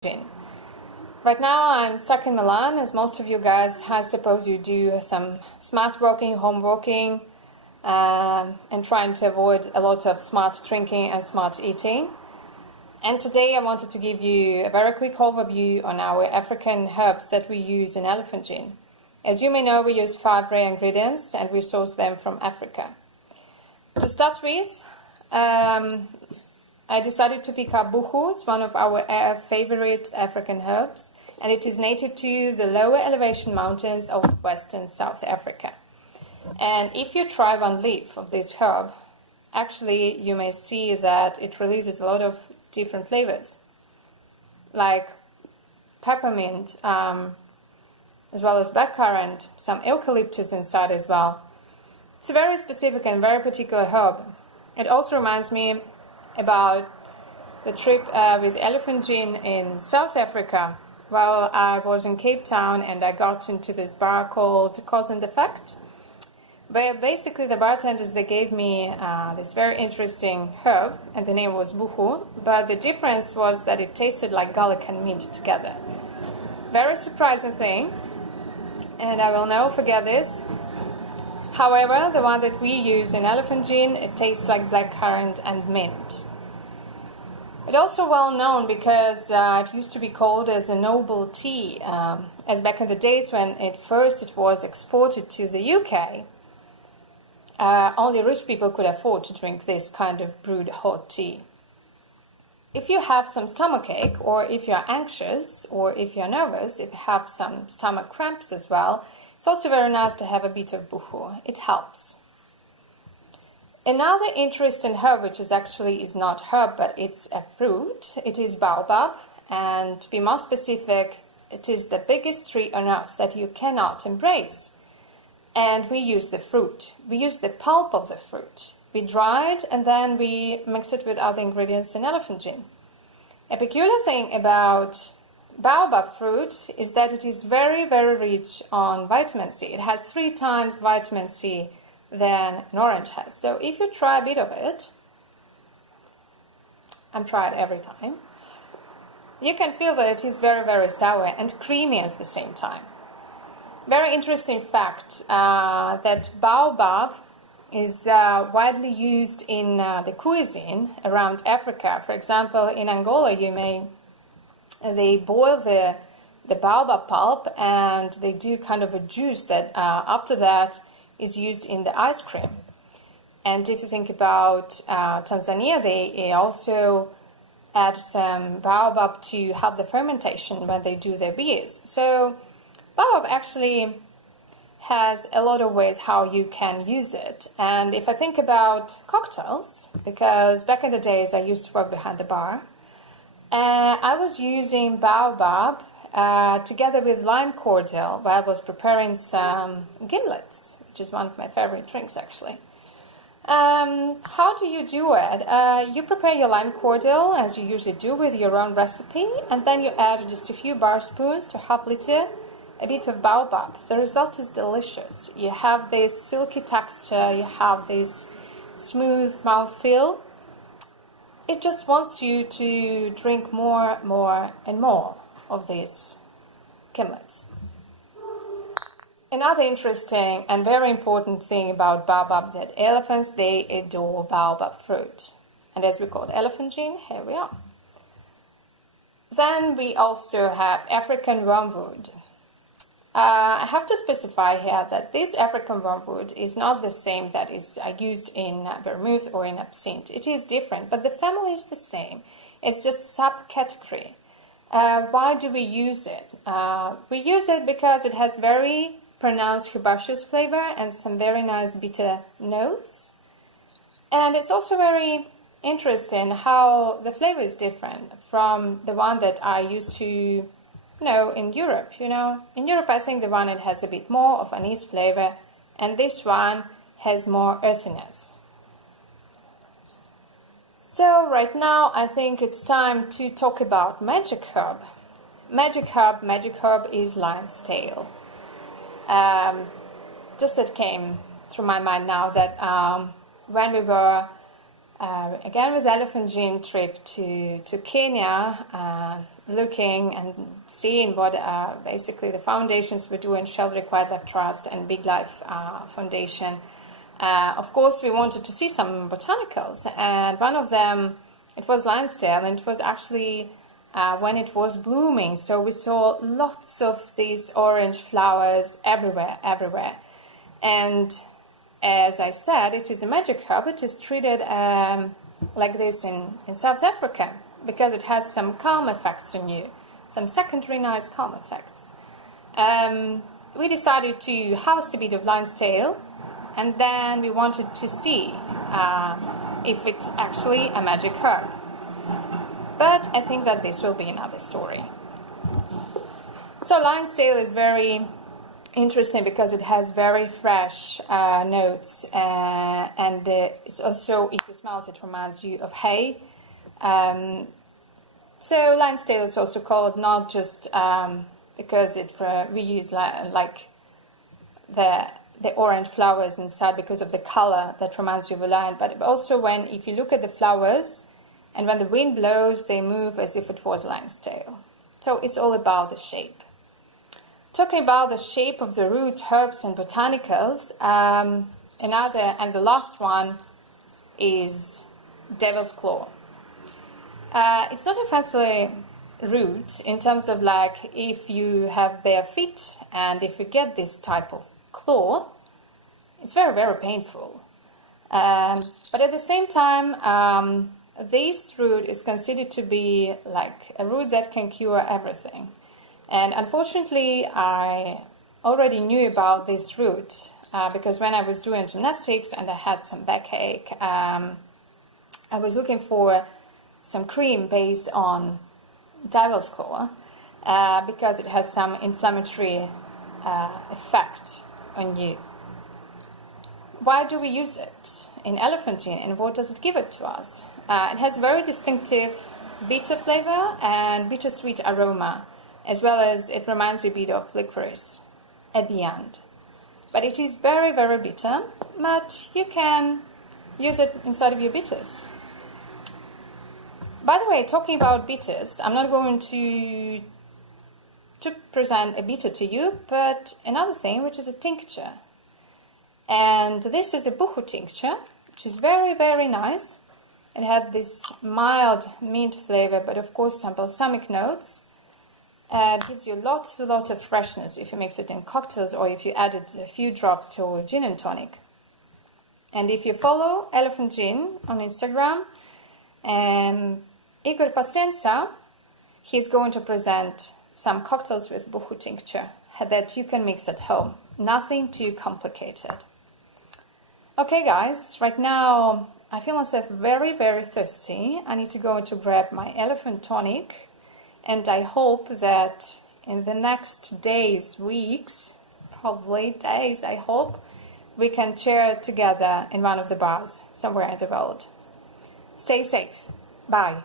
gin. Right now I'm stuck in Milan, as most of you guys, I suppose you do some smart working, home working, and trying to avoid a lot of smart drinking and smart eating. And today I wanted to give you a very quick overview on our African herbs that we use in elephant gin. As you may know, we use 5 rare ingredients and we source them from Africa. To start with, I decided to pick up Boohoo. It's one of our favorite African herbs, and it is native to the lower elevation mountains of Western South Africa. And if you try one leaf of this herb, actually you may see that it releases a lot of different flavors, like peppermint, as well as blackcurrant, some eucalyptus inside as well. It's a very specific and very particular herb. It also reminds me about the trip with elephant gin in South Africa. While I was in Cape Town and I got into this bar called Cause and Effect, where basically the bartenders, they gave me this very interesting herb, and the name was Boohoo, but the difference was that it tasted like garlic and mint together. Very surprising thing, and I will never forget this. However, the one that we use in elephant gin, it tastes like blackcurrant and mint. It's also well known because it used to be called as a noble tea, as back in the days when it was exported to the UK. Only rich people could afford to drink this kind of brewed hot tea. If you have some stomachache, or if you're anxious, or if you're nervous, if you have some stomach cramps as well, it's also very nice to have a bit of Boohoo. It helps. Another interesting herb, which is not herb, but it's a fruit, it is Baobab, and to be more specific, it is the biggest tree on earth that you cannot embrace. And we use the fruit. We use the pulp of the fruit. We dry it and then we mix it with other ingredients in elephant gin. A peculiar thing about Baobab fruit is that it is very, very rich on vitamin C. It has 3 times vitamin C than an orange has. So if you try a bit of it, and try it every time, you can feel that it is very, very sour and creamy at the same time. Very interesting fact that Baobab is widely used in the cuisine around Africa. For example, in Angola, they boil the Baobab pulp and they do kind of a juice that after that is used in the ice cream. And if you think about Tanzania, they also add some Baobab to help the fermentation when they do their beers. So Baobab actually has a lot of ways how you can use it. And if I think about cocktails, because back in the days I used to work behind the bar, I was using Baobab together with lime cordial while I was preparing some gimlets, which is one of my favorite drinks actually. How do you do it? You prepare your lime cordial as you usually do with your own recipe, and then you add just a few bar spoons to half liter a bit of Baobab. The result is delicious. You have this silky texture, you have this smooth mouthfeel. It just wants you to drink more and more of these gimlets. Another interesting and very important thing about Baobab is that elephants, they adore Baobab fruit. And as we call elephant gin, here we are. Then we also have African wormwood. I have to specify here that this African wormwood is not the same that is used in vermouth or in absinthe. It is different, but the family is the same. It's just a subcategory. Why do we use it? We use it because it has very pronounced herbaceous flavor and some very nice bitter notes. And it's also very interesting how the flavor is different from the one that I used to know in Europe. In Europe I think the one that has a bit more of anise flavor, and this one has more earthiness. So right now I think it's time to talk about magic herb. Magic herb is lion's tail. Just that came through my mind now that when we were again with elephant gin trip to Kenya looking and seeing what basically the foundations we do in Sheldrake Wildlife Trust and Big Life Foundation, of course we wanted to see some botanicals, and one of them, it was Lansdale, and it was actually when it was blooming, so we saw lots of these orange flowers everywhere. And as I said, it is a magic herb. It is treated like this in South Africa, because it has some calm effects on you, some secondary nice calm effects. We decided to harvest a bit of lion's tail, and then we wanted to see if it's actually a magic herb. But I think that this will be another story. So lion's tail is very interesting because it has very fresh notes, and it's also, if you smell it, it reminds you of hay. So lion's tail is also called not just because we use like the orange flowers inside because of the color that reminds you of a lion, but also if you look at the flowers and when the wind blows, they move as if it was lion's tail. So it's all about the shape. Talking about the shape of the roots, herbs and botanicals, another and the last one is devil's claw. It's not a fancy root in terms of like if you have bare feet and if you get this type of claw, it's very, very painful. But at the same time, this root is considered to be like a root that can cure everything. And unfortunately, I already knew about this root because when I was doing gymnastics and I had some backache, I was looking for some cream based on devil's claw because it has some inflammatory effect on you. Why do we use it in elephantine, and what does it give it to us? It has very distinctive bitter flavor and bittersweet aroma, as well as it reminds you a bit of licorice at the end. But it is very, very bitter, but you can use it inside of your bitters. By the way, talking about bitters, I'm not going to present a bitter to you, but another thing, which is a tincture. And this is a Boohoo tincture, which is very, very nice. It had this mild mint flavor, but of course some balsamic notes. It gives you a lot of freshness if you mix it in cocktails or if you added a few drops to a gin and tonic. And if you follow Elephant Gin on Instagram, Igor Pasenza, he's going to present some cocktails with Boohoo tincture that you can mix at home. Nothing too complicated. Okay guys, right now I feel myself very, very thirsty. I need to go to grab my elephant tonic, and I hope that in the next days, weeks, probably days, I hope, we can share it together in one of the bars somewhere in the world. Stay safe. Bye.